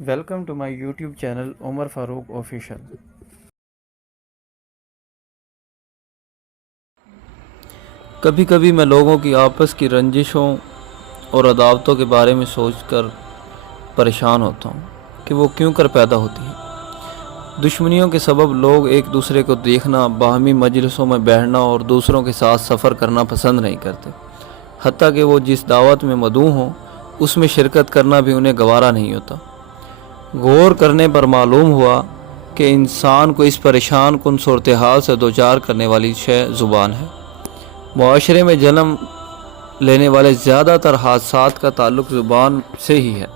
Welcome to my YouTube channel Omar Farooq Official. کبھی کبھی میں لوگوں کی آپس کی رنجشوں اور عداوتوں کے بارے میں سوچ کر پریشان ہوتا ہوں کہ وہ کیوں کر پیدا ہوتی ہیں۔ دشمنیوں کے سبب لوگ ایک دوسرے کو دیکھنا، باہمی مجلسوں میں بیٹھنا اور دوسروں کے ساتھ سفر کرنا پسند نہیں کرتے، حتیٰ کہ وہ جس دعوت میں مدعو ہوں اس میں شرکت کرنا بھی انہیں گوارا نہیں ہوتا۔ غور کرنے پر معلوم ہوا کہ انسان کو اس پریشان کن صورتحال سے دوچار کرنے والی شے زبان ہے۔ معاشرے میں جنم لینے والے زیادہ تر حادثات کا تعلق زبان سے ہی ہے۔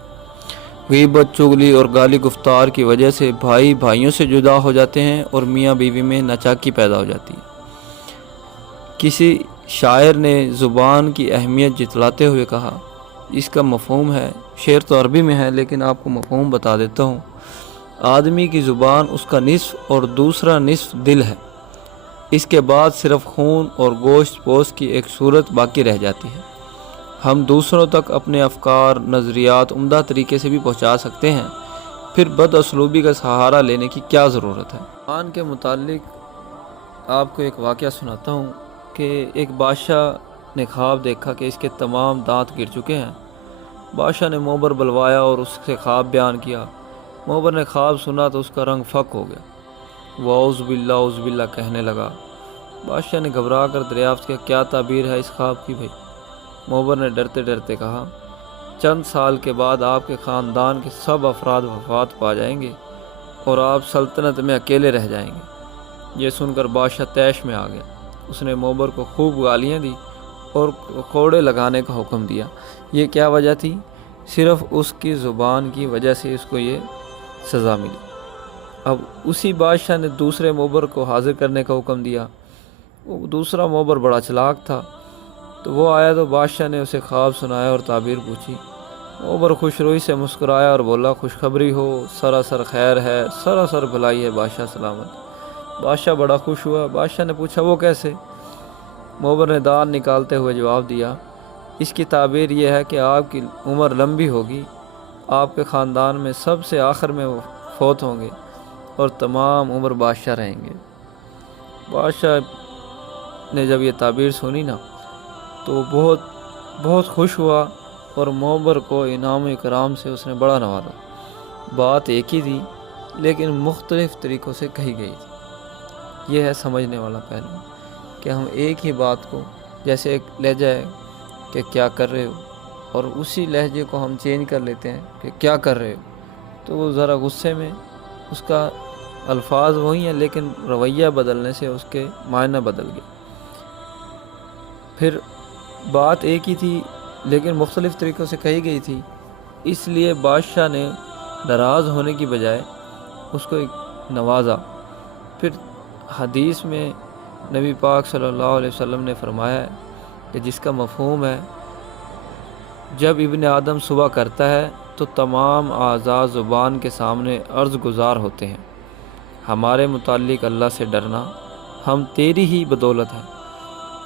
غیبت، چغلی اور گالی گفتار کی وجہ سے بھائی بھائیوں سے جدا ہو جاتے ہیں اور میاں بیوی میں ناچاکی پیدا ہو جاتی ہے۔ کسی شاعر نے زبان کی اہمیت جتلاتے ہوئے کہا، اس کا مفہوم ہے، شعر تو عربی میں ہے لیکن آپ کو مفہوم بتا دیتا ہوں، آدمی کی زبان اس کا نصف اور دوسرا نصف دل ہے، اس کے بعد صرف خون اور گوشت پوست کی ایک صورت باقی رہ جاتی ہے۔ ہم دوسروں تک اپنے افکار، نظریات عمدہ طریقے سے بھی پہنچا سکتے ہیں، پھر بد اسلوبی کا سہارا لینے کی کیا ضرورت ہے؟ زبان کے متعلق آپ کو ایک واقعہ سناتا ہوں کہ ایک بادشاہ نے خواب دیکھا کہ اس کے تمام دانت گر چکے ہیں۔ بادشاہ نے موبر بلوایا اور اس سے خواب بیان کیا۔ موبر نے خواب سنا تو اس کا رنگ فک ہو گیا، وہ اعوذ باللہ کہنے لگا۔ بادشاہ نے گھبرا کر دریافت کیا، کیا تعبیر ہے اس خواب کی بھائی؟ موبر نے ڈرتے ڈرتے کہا، چند سال کے بعد آپ کے خاندان کے سب افراد وفات پا جائیں گے اور آپ سلطنت میں اکیلے رہ جائیں گے۔ یہ سن کر بادشاہ طیش میں آ گیا۔ اس نے موبر کو خوب گالیاں دی اور کوڑے لگانے کا حکم دیا۔ یہ کیا وجہ تھی؟ صرف اس کی زبان کی وجہ سے اس کو یہ سزا ملی۔ اب اسی بادشاہ نے دوسرے موبر کو حاضر کرنے کا حکم دیا۔ وہ دوسرا موبر بڑا چلاک تھا، تو وہ آیا تو بادشاہ نے اسے خواب سنایا اور تعبیر پوچھی۔ موبر خوش روئی سے مسکرایا اور بولا، خوشخبری ہو، سراسر خیر ہے، سراسر بھلائی ہے بادشاہ سلامت۔ بادشاہ بڑا خوش ہوا۔ بادشاہ نے پوچھا، وہ کیسے؟ موبر نے دانت نکالتے ہوئے جواب دیا، اس کی تعبیر یہ ہے کہ آپ کی عمر لمبی ہوگی، آپ کے خاندان میں سب سے آخر میں فوت ہوں گے اور تمام عمر بادشاہ رہیں گے۔ بادشاہ نے جب یہ تعبیر سنی نا تو بہت خوش ہوا اور موبر کو انعام و اکرام سے اس نے بڑا نوازا۔ بات ایک ہی تھی لیکن مختلف طریقوں سے کہی گئی تھی۔ یہ ہے سمجھنے والا پہلو کہ ہم ایک ہی بات کو، جیسے ایک لہجہ ہے کہ کیا کر رہے ہو، اور اسی لہجے کو ہم چینج کر لیتے ہیں کہ کیا کر رہے ہو، تو وہ ذرا غصے میں اس کا الفاظ وہی ہیں لیکن رویہ بدلنے سے اس کے معنی بدل گئے۔ پھر بات ایک ہی تھی لیکن مختلف طریقوں سے کہی گئی تھی، اس لیے بادشاہ نے ناراض ہونے کی بجائے اس کو نوازا۔ پھر حدیث میں نبی پاک صلی اللہ علیہ وسلم نے فرمایا ہے کہ جس کا مفہوم ہے، جب ابن آدم صبح کرتا ہے تو تمام اعضاء زبان کے سامنے عرض گزار ہوتے ہیں، ہمارے متعلق اللہ سے ڈرنا، ہم تیری ہی بدولت ہے،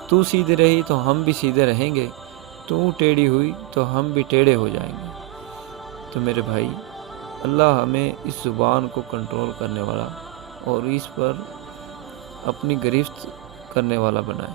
تو سیدھی رہی تو ہم بھی سیدھے رہیں گے، تو ٹیڑھی ہوئی تو ہم بھی ٹیڑھے ہو جائیں گے۔ تو میرے بھائی، اللہ ہمیں اس زبان کو کنٹرول کرنے والا اور اس پر اپنی گرفت کرنے والا بنائے۔